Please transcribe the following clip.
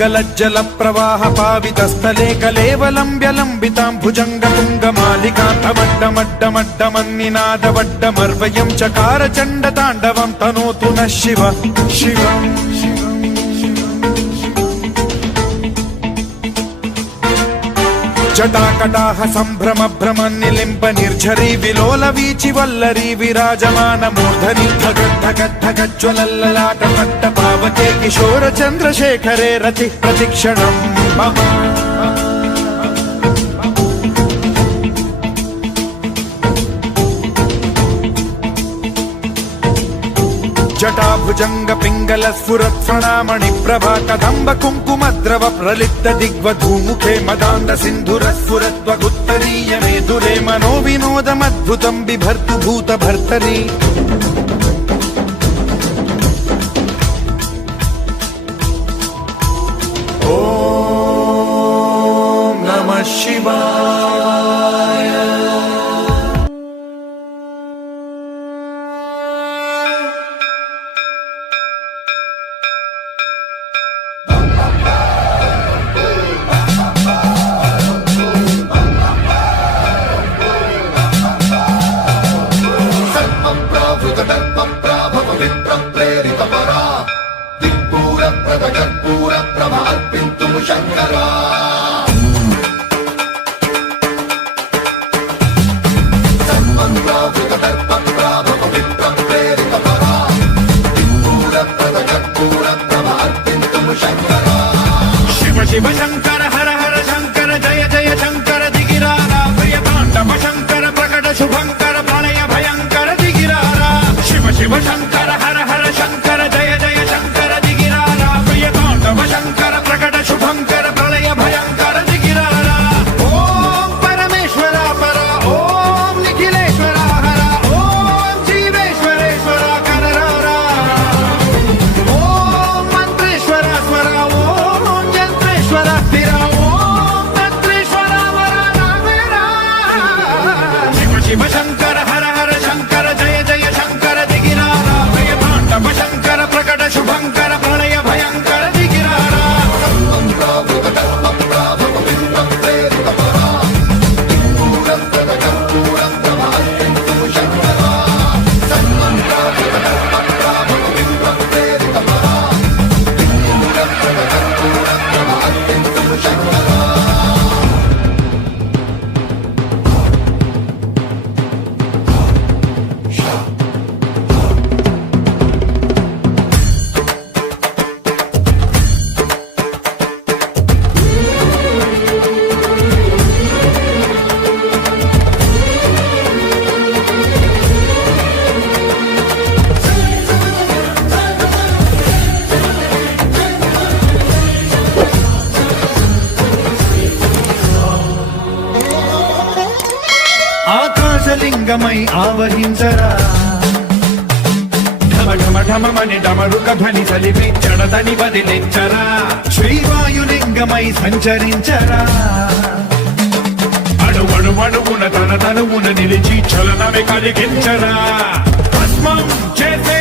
గలజ్జల ప్రవాహ పావితస్థలే కలేవలంబ్యలంబితాం భుజంగతుంగమాలికాంతమడ్డమడ్డమడ్డమన్నినాదవడ్డమర్వయం చకార చండ తాండవం తనోతు న శివ శివ జటాకటాహ సంభ్రమ భ్రమ నిలింప నిర్ఝరీ విలోల వీచి వల్లరీ విరాజమాన మూర్ధని ధగద్ధగద్ధగజ్వలల్లలాట పట్ట పావకే కిశోర చంద్రశేఖరే రతి ప్రతిక్షణం మమ జటాభుజంగ పింగళ స్ఫురత్ఫణామణి ప్రభా కదంబ కుంకుమద్రవ ప్రలిప్త దిగ్వధూముఖే మదాంద సింధుర స్ఫురత్వగుత్తరీయ మేధురే మనో వినోదమద్భుతం బిభర్తు భూత భర్తరి ఓం నమః శివాయ. శంకరా శివ శివ శంకర హర హర శంకర జయ జయ శంకర దిగిరారా ప్రియ తాండవ శంకర ప్రకట శుభంకర ప్రళయ భయంకర దిగిరారా శివ శివ శంకర హర హర శంకర జయ జయ శంకర దిగిరారా ప్రియ తాండవ శంకర ప్రకట శుభంకర ప్రళయ భయంకర దిగిరారా ఓం పరమేశ్వర పర ఓం నిఖిలేశ్వర హర ఓం జీవేశ్వరేశ్వర కనరారా ఓం మంత్రేశ్వర స్వర ఓం యంత్రేశ్వర స్థిర ఓం తంత్రేశ్వర వర నామేరా శివ శివ శంకర హర హర శంకర జయ జయ శంకర దిగిరారా ప్రియ తాండవ శంకర ప్రకట శుభంకర ప్రళయ భయంకర దిగిరారా ఆకాశలింగమై ఆవహించరా ఢమ ఢమ ఢమమని డమరుక ధ్వని సలిపి జడదని వదిలించరా శ్రీవాయులింగమై సంచరించరా అణువణువున తన తనువున నిలిచి చలనమే కలిగించరా భస్మం చేసే